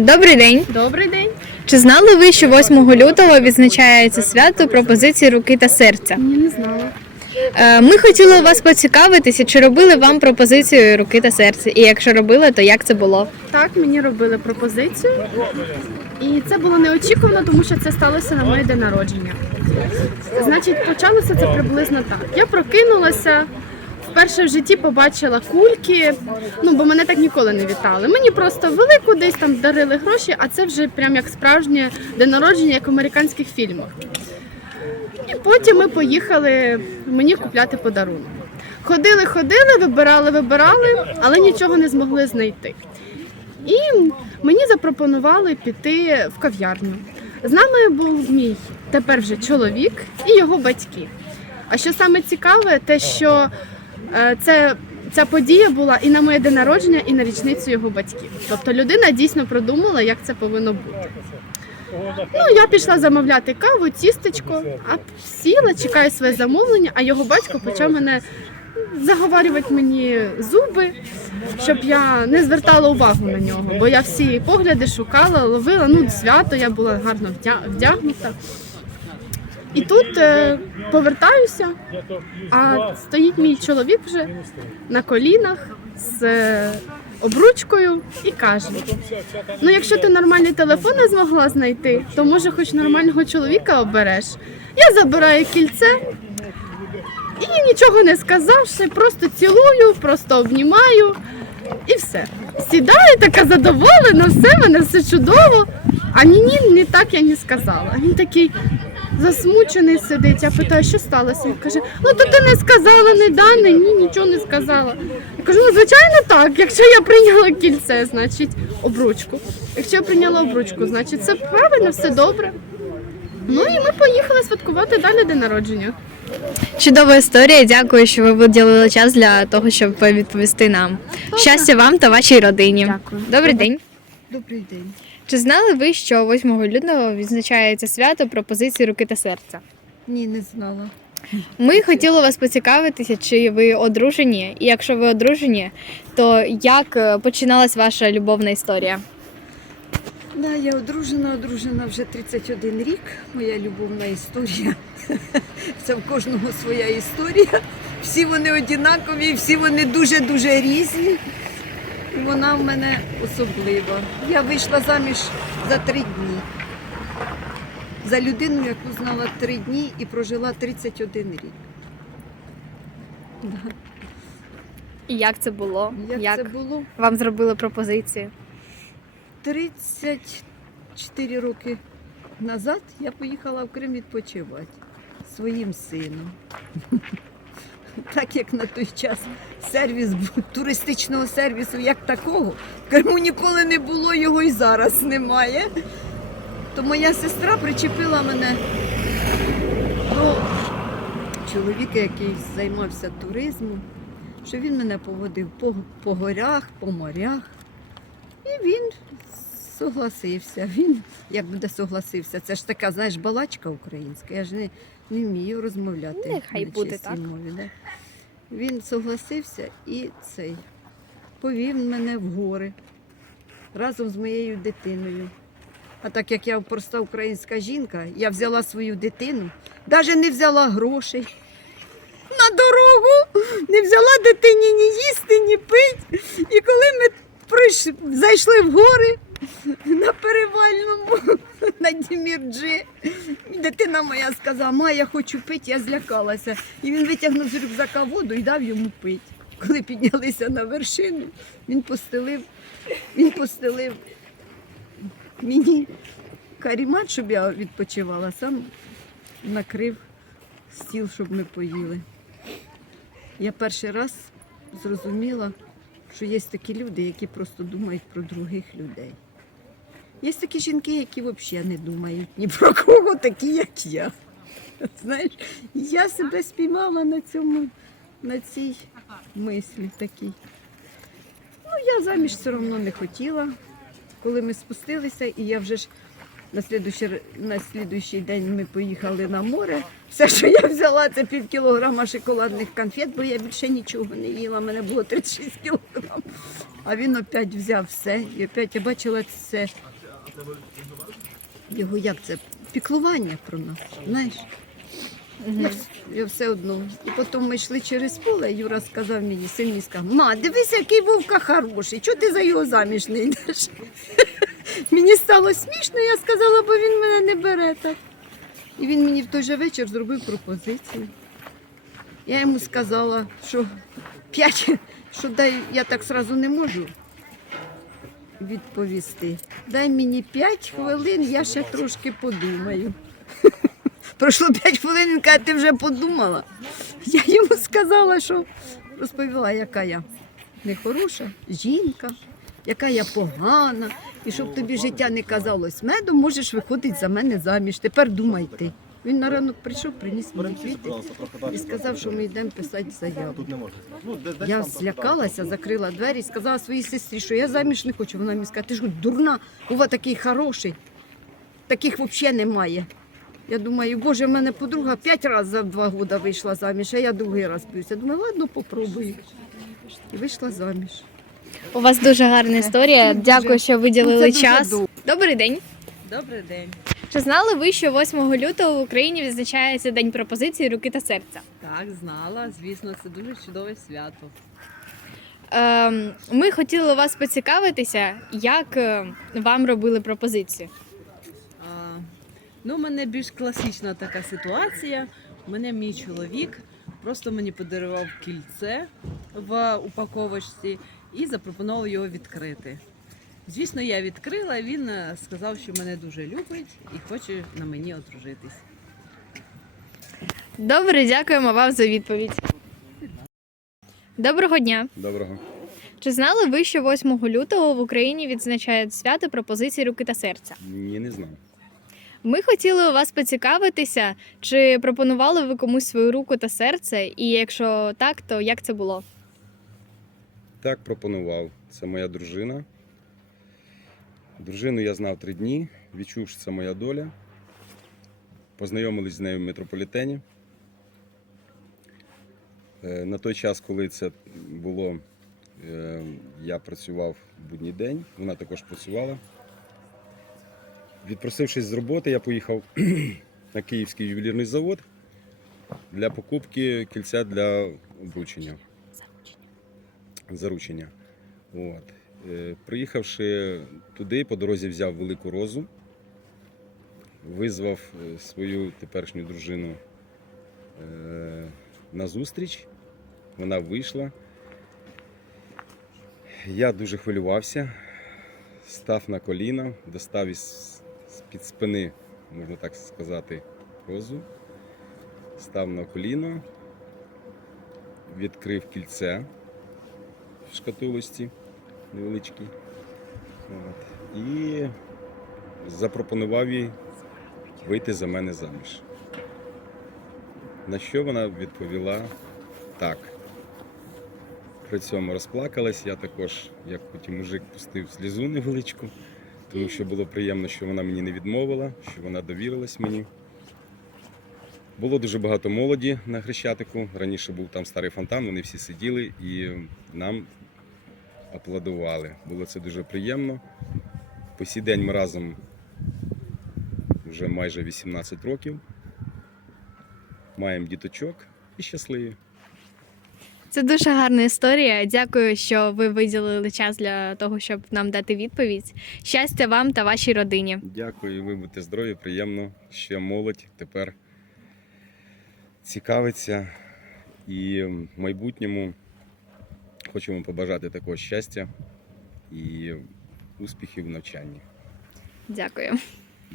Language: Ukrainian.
Добрий день. Добрий день. Чи знали ви, що 8 лютого відзначається свято пропозиції руки та серця? Ні, не знала. Е, Ми хотіли у вас поцікавитися, чи робили вам пропозицію руки та серця? І якщо робили, то як це було? Так, мені робили пропозицію. І це було неочікувано, тому що це сталося на моє день народження. Значить, почалося це приблизно так. Я прокинулася, вперше в житті побачила кульки, ну бо мене так ніколи не вітали. Мені просто вели кудись там дарили гроші, а це вже прям як справжнє день народження, як в американських фільмах. І потім ми поїхали мені купляти подарунок. Ходили, ходили, вибирали, вибирали, але нічого не змогли знайти. І мені запропонували піти в кав'ярню. З нами був мій тепер вже чоловік і його батьки. А що саме цікаве, те, що це, ця подія була і на моє день народження, і на річницю його батьків. Тобто людина дійсно продумала, як це повинно бути. Ну, я пішла замовляти каву, тістечко, а сіла, чекаю своє замовлення, а його батько почав мене заговарювати мені зуби, щоб я не звертала увагу на нього, бо я всі погляди шукала, ловила. Ну, свято, я була гарно вдя- вдягнута. І тут е, повертаюся, а стоїть мій чоловік вже на колінах з е, обручкою і каже: Ну, якщо ти нормальний телефон не змогла знайти, то може хоч нормального чоловіка обереш. Я забираю кільце і нічого не сказавши, просто цілую, просто обнімаю і все. Сідаю, така задоволена, все, мене все чудово. А ні, ні, не так я не сказала. Він такий засмучений сидить. Я питаю, що сталося? Він каже: ну то ти не сказала, не дане, ні, нічого не сказала. Я кажу, ну звичайно так. Якщо я прийняла кільце, значить обручку. Якщо я прийняла обручку, значить це правильно, все добре. Ну і ми поїхали святкувати далі день народження. Чудова історія. Дякую, що ви виділили час для того, щоб відповісти нам. Щастя вам та вашій родині. Дякую. Добрий день. Добрий день. Чи знали ви, що 8 лютого відзначається свято пропозиції руки та серця? Ні, не знала. Ми хотіли вас поцікавитися, чи ви одружені, і якщо ви одружені, то як е, починалась ваша любовна історія? Да, я одружена, одружена вже 31 рік. Моя любовна історія. Це в кожного своя історія. Всі вони однакові, всі вони дуже-дуже різні. Вона в мене особлива. Я вийшла заміж за три дні. За людину, яку знала три дні і прожила 31 рік. Да. І як це було? Як, це було? вам зробили пропозицію? 34 роки назад я поїхала в Крим відпочивати зі своїм сином. Так як на той час сервіс туристичного сервісу як такого, в Криму ніколи не було, його і зараз немає. То моя сестра причепила мене до чоловіка, який займався туризмом, що він мене поводив по, по горях, по морях. І він согласився. Він як буде согласився? Це ж така, знаєш, балачка українська. Я ж не, не вмію розмовляти. Нехай на буде так. Мові, да? Він согласився і цей повів мене в гори разом з моєю дитиною. А так як я проста українська жінка, я взяла свою дитину, навіть не взяла грошей на дорогу, не взяла дитині ні їсти, ні пити. І коли ми прийшли, зайшли в гори на перевальному на Дімірджі, дитина моя сказала, ма, я хочу пити, я злякалася. І він витягнув з рюкзака воду і дав йому пити. Коли піднялися на вершину, він постелив, він постелив мені карімат, щоб я відпочивала, сам накрив стіл, щоб ми поїли. Я перший раз зрозуміла, що є такі люди, які просто думають про других людей. Є такі жінки, які взагалі не думають ні про кого, такі, як я. Знаєш, я себе спіймала на цьому, на цій мислі такій. Ну, я заміж все одно не хотіла. Коли ми спустилися, і я вже ж на слідуючий, на слідуючий день ми поїхали на море. Все, що я взяла, це пів кілограма шоколадних конфет, бо я більше нічого не їла. У мене було 36 кілограм. А він опять взяв все. І опять я бачила це його як це? Піклування про нас. Знаєш? Вс- я все одно. І потім ми йшли через поле, Юра сказав мені, син мій сказав, ма, дивись, який вовка хороший, чого ти за його заміж не йдеш? мені стало смішно, я сказала, бо він мене не бере так. І він мені в той же вечір зробив пропозицію. Я йому сказала, що п'ять, що дай я так сразу не можу відповісти. Дай мені п'ять хвилин, я ще трошки подумаю. Пройшло п'ять хвилин, він каже, ти вже подумала. Я йому сказала, що розповіла, яка я нехороша жінка, яка я погана. І щоб тобі життя не казалось медом, можеш виходити за мене заміж. Тепер думай ти. Він на ранок прийшов, приніс мені квіти і сказав, що ми йдемо писати заяву. Я злякалася, закрила двері і сказала своїй сестрі, що я заміж не хочу. Вона мені сказала, ти ж дурна, Ува такий хороший. Таких взагалі немає. Я думаю, боже, в мене подруга п'ять разів за два роки вийшла заміж, а я другий раз б'юся. Думаю, ладно, попробую. І вийшла заміж. У вас дуже гарна історія. Дякую, що Ну, виділили час. Добрий день. Добрий день. Чи знали ви, що 8 лютого в Україні відзначається День пропозиції руки та серця? Так, знала. Звісно, це дуже чудове свято. Ем, ми хотіли у вас поцікавитися, як е, вам робили пропозицію. А, ну, у мене більш класична така ситуація. У мене мій чоловік просто мені подарував кільце в упаковочці і запропонував його відкрити. Звісно, я відкрила, він е, сказав, що мене дуже любить і хоче на мені одружитись. Добре, дякуємо вам за відповідь. Доброго дня. Доброго. Чи знали ви, що 8 лютого в Україні відзначають свято пропозиції руки та серця? Ні, не знав. Ми хотіли у вас поцікавитися, чи пропонували ви комусь свою руку та серце, і якщо так, то як це було? Так пропонував. Це моя дружина. Дружину я знав три дні, відчув, що це моя доля. Познайомились з нею в метрополітені. Е, На той час, коли це було, е, я працював в будній день, вона також працювала. Відпросившись з роботи, я поїхав на Київський ювелірний завод для покупки кільця для обручення. Заручення. От. Е, Приїхавши туди, по дорозі взяв велику розу, визвав е, свою теперішню дружину е, на зустріч. Вона вийшла. Я дуже хвилювався, став на коліна, достав із з-під спини, можна так сказати, розу, став на коліно, відкрив кільце в шкатулості невеличкій. От. І запропонував їй вийти за мене заміж. На що вона відповіла так. При цьому розплакалась. Я також, як потім мужик, пустив слізу невеличку, тому що було приємно, що вона мені не відмовила, що вона довірилась мені. Було дуже багато молоді на Хрещатику. Раніше був там старий фонтан, вони всі сиділи і нам аплодували. Було це дуже приємно. По сій день ми разом вже майже 18 років. Маємо діточок і щасливі. Це дуже гарна історія. Дякую, що ви виділили час для того, щоб нам дати відповідь. Щастя вам та вашій родині. Дякую, ви будьте здорові, приємно. Ще молодь тепер цікавиться. І в майбутньому хочемо побажати також щастя і успіхів в навчанні. Дякую.